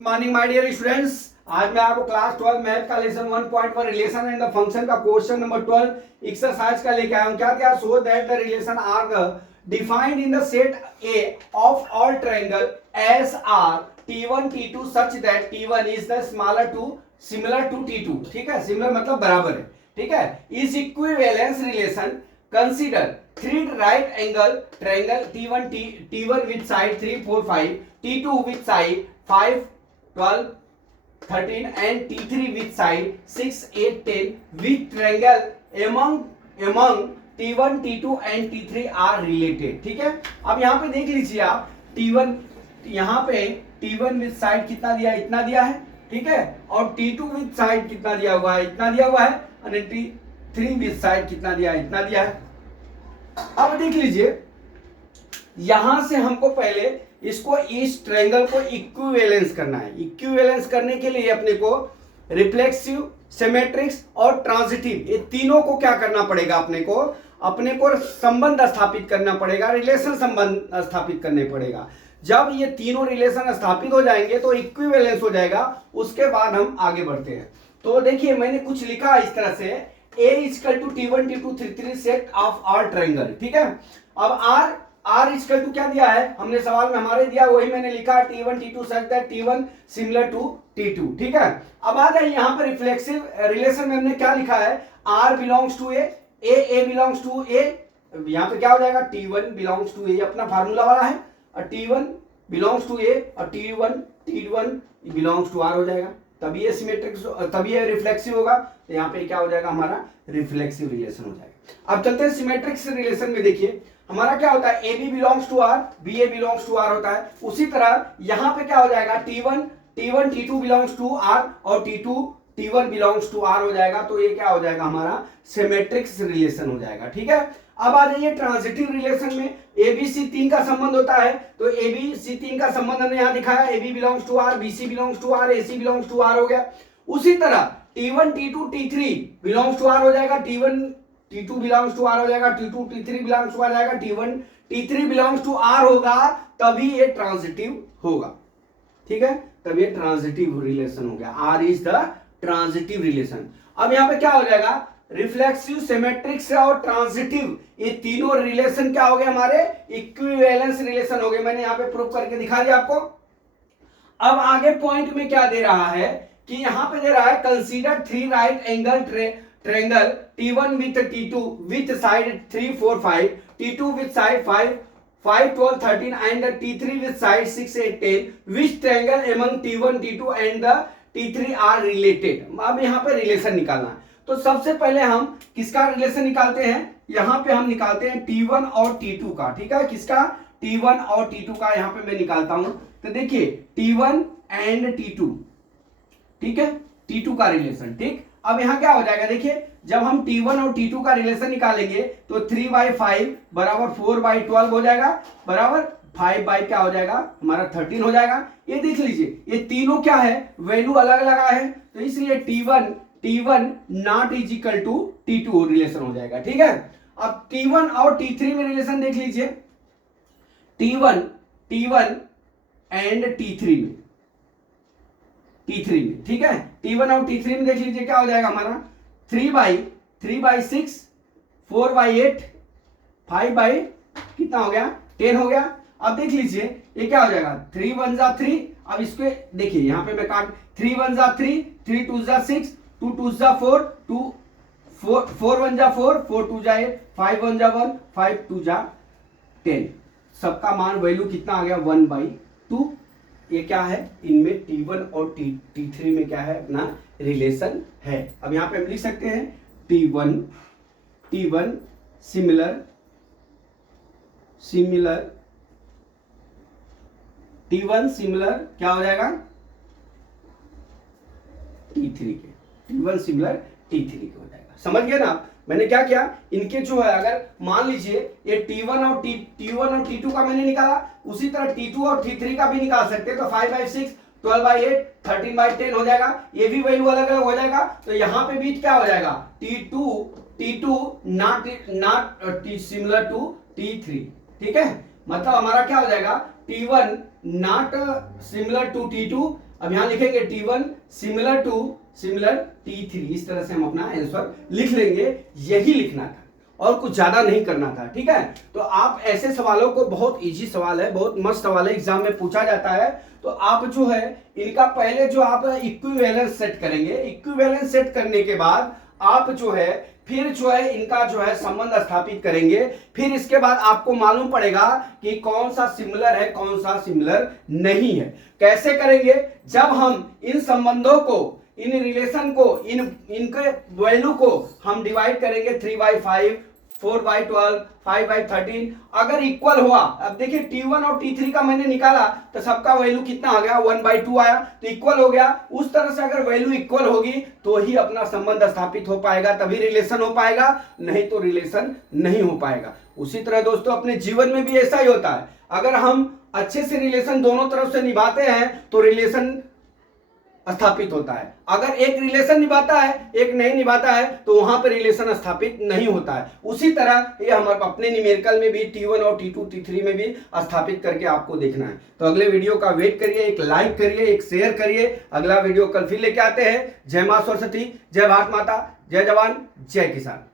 Morning my dear students. आज मैं आपको क्लास 12 मैथ का lesson 1.1 relation and the function का क्वेश्चन नंबर 12 एक्सरसाइज का लेके आया हूं। क्या क्या so that the relation R the defined in the set A of all triangle as R t1 t2 such that t1 is the smaller to similar to t2। ठीक है, similar मतलब बराबर है। ठीक है, is equivalence relation consider three right angle triangle t1 with side 3 4 5 t2 with side 5 12 13 and T3 with side 6 8 10 with triangle among T1 T2 and T3 are related। ठीक है, अब यहाँ पे देख लीजिए आप T1 यहाँ पे T1 with side कितना दिया है, इतना दिया है। ठीक है, और T2 with side कितना दिया हुआ है, इतना दिया हुआ है। और T3 with side कितना दिया है, इतना दिया है। अब देख लीजिए यहां से हमको पहले इसको इस ट्रायंगल को इक्विवेलेंस करना है। इक्विवेलेंस करने के लिए अपने को रिफ्लेक्सिव, सिमेट्रिक्स और ट्रांजिटिव, ये तीनों को क्या करना पड़ेगा, अपने को संबंध स्थापित करना पड़ेगा, रिलेशन संबंध स्थापित करने पड़ेगा। जब ये तीनों रिलेशन स्थापित हो जाएंगे तो इक्विवेलेंस हो जाएगा। उसके बाद हम आगे बढ़ते हैं। तो देखिए मैंने कुछ लिखा इस तरह से A equal to T1 T2 T3 set of all triangle. ठीक है, अब R इक्वल टू क्या दिया है, हमने सवाल में हमारे दिया, वही मैंने लिखा T1 T2 such that T1 similar to T2। ठीक है, अब आ जाए यहाँ पर रिफ्लेक्सिव रिलेशन में हमने क्या लिखा है, R belongs to A belongs to A। यहाँ पे क्या हो जाएगा, T1 बिलोंग्स टू A अपना फार्मूला वाला है, और T1 बिलोंग्स टू A और T1 बिलोंग्स टू R हो जाएगा। तभी ये सिमेट्रिक, तभी ये रिफ्लेक्सिव होगा। तो यहाँ पे क्या हो जाएगा, हमारा रिफ्लेक्सिव रिलेशन हो जाएगा। अब चलते हैं सिमेट्रिक रिलेशन में। देखिए हमारा क्या होता है, A B belongs to R, B A belongs to R होता है। उसी तरह यहाँ पे क्या हो जाएगा, T1 T2 belongs to are और T1 बिलोंग्स टू आर हो जाएगा। तो ये क्या हो जाएगा, हमारा सिमेट्रिक रिलेशन हो जाएगा। ठीक है, अब आ जाइए ट्रांजिटिव रिलेशन में। ABC3 का संबंध होता है, तो ABC3 का संबंध हमने यहाँ दिखाया, AB belongs to R, BC belongs to R, AC belongs to R हो गया। उसी तरह T1 T2 T3 belongs to R हो जाएगा, T1 T2 belongs to R हो जाएगा, T2 T3 belongs to are जाएगा, T1 T3 belongs to are होगा, तभी ये ट्रांजिटिव होगा। ठीक है, तभी ये ट्रांजिटिव रिलेशन हो गया। R is the transitive relation. अब यहाँ पे क्या हो जाएगा, रिफ्लेक्सिव, सिमेट्रिक और ट्रांजिटिव, ये तीनों रिलेशन क्या हो गए, हमारे इक्विवेलेंस रिलेशन हो गए। मैंने यहाँ पे प्रूफ करके दिखा दिया आपको। अब आगे पॉइंट में क्या दे रहा है कि यहाँ पे दे रहा है consider three right angle triangle T1 with T2 with side 3 4 5 T2 with side 5 12 13 and T3 with side 6 8 10 which triangle among T1 T2 and the T3 are related। अब यहाँ पे रिलेशन निकालना है। तो सबसे पहले हम किसका रिलेशन निकालते हैं, यहाँ पे हम निकालते हैं T1 और T2 का। ठीक है, किसका, T1 और T2 का यहाँ पे मैं निकालता हूं। तो देखिए T1 एंड T2, ठीक है, T2 का रिलेशन। ठीक, अब यहाँ क्या हो जाएगा, देखिए जब हम T1 और T2 का रिलेशन निकालेंगे तो 3/5 बराबर 4/12 हो जाएगा, बराबर 5 क्या हो जाएगा, हमारा 13 हो जाएगा। ये देख लीजिए ये तीनों क्या है, वैल्यू अलग अलग आए हैं, तो इसलिए T1 not is equal to T2 relation हो जाएगा। ठीक है, अब T1 और T3 में रिलेशन देख लीजिए, T1 एंड T3 में, ठीक है, T1 और T3 में देख लीजिए क्या हो जाएगा, हमारा 3/6 4/8 5 कितना हो गया, 10 हो गया। अब देख लीजिए ये क्या हो जाएगा, 3 1 जा 3। अब इसके देखिए यहाँ पे मैं काट, 3 1 जा 3, 3 2 जा 6, 2 2 जा 4, 4 1 जा 4, 4 2 जा 8, 5 1 जा 1, 5 2 जा 10। सबका मान वैल्यू कितना आ गया, 1/2। ये क्या है, इनमें T1 और T3 में क्या है, अपना रिलेशन है। अब यहाँ पे हम लिख सकते हैं T1 सिमिलर T1 सिमिलर क्या हो जाएगा, T3 के, T1 सिमिलर T3 के हो जाएगा। समझ गए ना, मैंने क्या किया, इनके जो है, अगर मान लीजिए ये T1 और T2 का मैंने निकाला, उसी तरह T2 और T3 का भी निकाल सकते हैं। तो 5/6 12/8 13/10 हो जाएगा, ये भी वैल्यू अलग अलग हो जाएगा। तो यहाँ पे भी क्या हो जाएगा, T2 not similar to T3। ठीक है, मतलब हमारा क्या हो जाएगा, T1 not similar to T2 अब यहां लिखेंगे T1 सिमिलर T3, इस तरह से हम अपना आंसर लिख लेंगे। यही लिखना था और कुछ ज्यादा नहीं करना था, ठीक है। तो आप ऐसे सवालों को, बहुत इजी सवाल है, बहुत मस्त सवाल है, एग्जाम में पूछा जाता है। तो आप जो है इनका पहले जो आप इक्विवेलेंस सेट करेंगे, इक्विवेलेंस सेट करने के बाद आप जो है फिर जो है इनका जो है संबंध स्थापित करेंगे। फिर इसके बाद आपको मालूम पड़ेगा कि कौन सा सिमिलर है, कौन सा सिमिलर नहीं है। कैसे करेंगे? जब हम इन संबंधों को, इन रिलेशन को, इनके वैल्यू को हम डिवाइड करेंगे 3/5, 4/12, 5/13, अगर इक्वल हुआ, अब देखिए T1 और T3 का मैंने निकाला तो सबका वैल्यू कितना आ गया, 1/2 आया, तो इक्वल हो गया। उस तरह से अगर वैल्यू इक्वल होगी तो ही अपना संबंध स्थापित हो पाएगा, तभी रिलेशन हो पाएगा, नहीं तो रिलेशन नहीं हो पाएगा। उसी तरह दोस्तों अपने जीवन में भी ऐसा ही होता है। अगर हम अच्छे से रिलेशन दोनों तरफ से निभाते हैं तो रिलेशन स्थापित होता है। अगर एक रिलेशन निभाता है, एक नहीं निभाता है, तो वहां पर रिलेशन स्थापित नहीं होता है। उसी तरह ये हमारे अपने न्यूमेरिकल में भी T1 और T2 T3 में भी स्थापित करके आपको देखना है। तो अगले वीडियो का वेट करिए, एक लाइक करिए, एक शेयर करिए। अगला वीडियो कल फिर लेके आते हैं। जय मां सरस्वती, जय भारत माता, जय जवान, जय किसान।